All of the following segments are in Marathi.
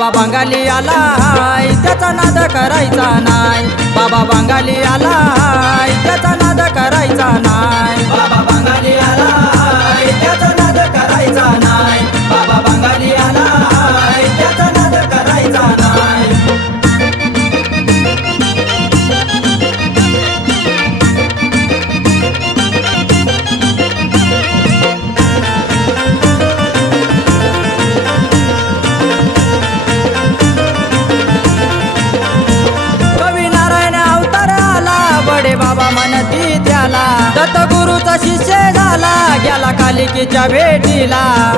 बाबा बंगाली आला त्याचा नाद करायचा नाही. बाबा बंगाली आला बाबा त्याला. दत्तगुरुचा शिष्य झाला गेला कालिकेच्या भेटीला.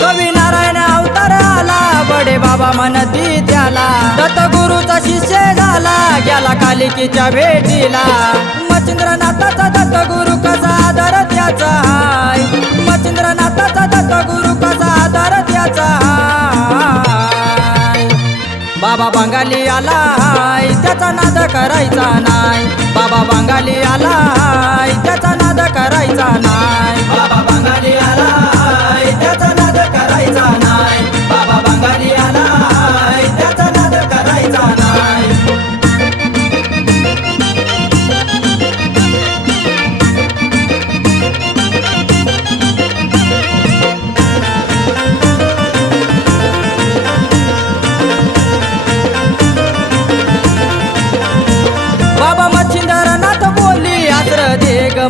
कवी नारायण अवतार आला बडे बाबा म्हणती त्याला. दत्तगुरुचा शिष्य झाला गेला कालिकेच्या भेटीला. मच्छिंद्रनाथाचा दत्तगुरु कसा आदर त्याचा? बाबा बंगाली आला हाय त्याचा नाद करायचा नाही. बाबा बंगाली आला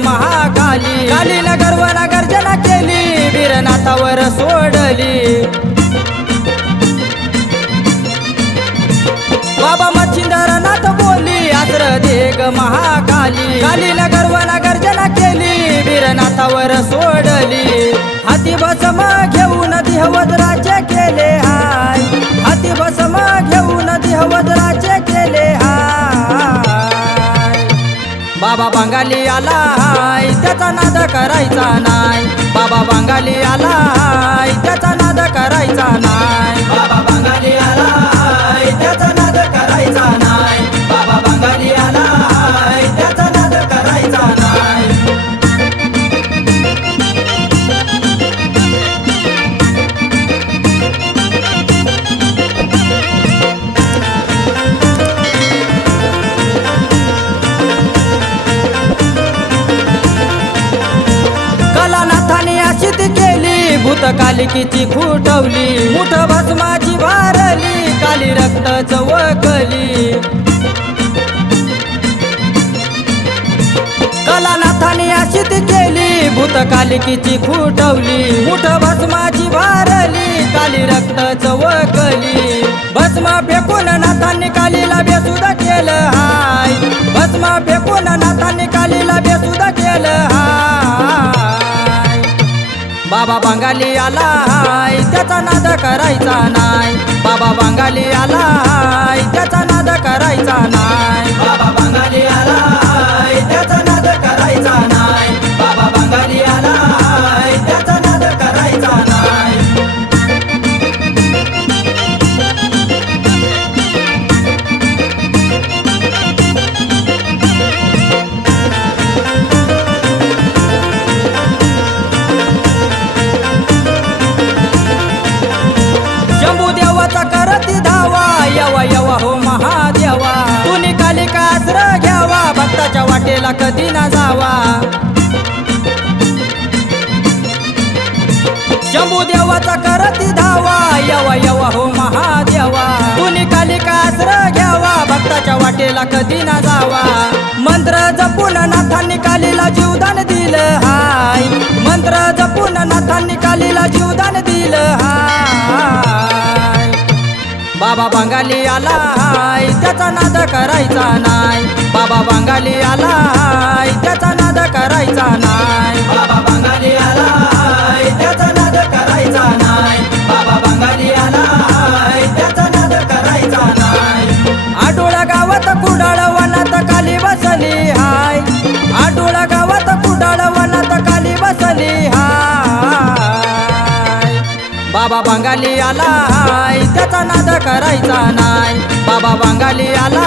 महाकाली. काली नगर गर्जना केली वीरनाथावर सोडली. बाबा मच्छिंद्रनाथ बोलली आश्र देग महाकाली. काली नगर गर्जना केली वीरनाथावर सोडली. हाती बसम घेऊन दिहवद राज्य केले हाय. हाती बसम घेऊन दिहवद राज्य केले हाय. बाबा बंगाली आला त्याचा नाद करायचा नाही. बाबा बंगाली आला त्याचा नाद करायचा केली भूतकालिकेची खुटवली. मुठ भस्माची भारली काली रक्त चवकली. कलानाथाने अशीत केली. भूतकालिकेची खुटवली. मुठ भस्माची भारली काली रक्त चवकली. भस्मा फेकून नाथांनी कालीला बेसुद केलं हाय. भस्मा फेकून बाबा बंगाली आला हाय त्याचा नाद करायचा नाही. बाबा बंगाली आला त्याचा यवा यवा हो महादेवा. तुनी काली कासर घ्यावा भक्ताच्या वाटेला कधी ना जावा. शंभू देवाचा करती धावा यवा यवा हो महादेवा. तुनी काली कासर घ्यावा भक्ताच्या वाटेला कधी ना जावा. मंत्र जपून नाथांनी कालीला जीवदान दिलं हाय. मंत्र जपून नाथांनी कालीला जीवदान दिलं हाय. बाबा बंगाली आलाय त्याचा नाद करायचा नाही. बाबा बंगाली आलाय त्याचा नाद करायचा नाही. बाबा बंगाली आलाय त्याचा नाद करायचा नाही. बाबा बंगाली आलाय त्याचा नाद करायचा नाही. आठवड्या गावात कुडाळ वनात काली बसली हाय. आठवड्या गावात कुडाळ वनात काली बसली हाय. बाबा बंगाली आलाय त्याचा नाद करायचा नाही. बाबा बंगाली आला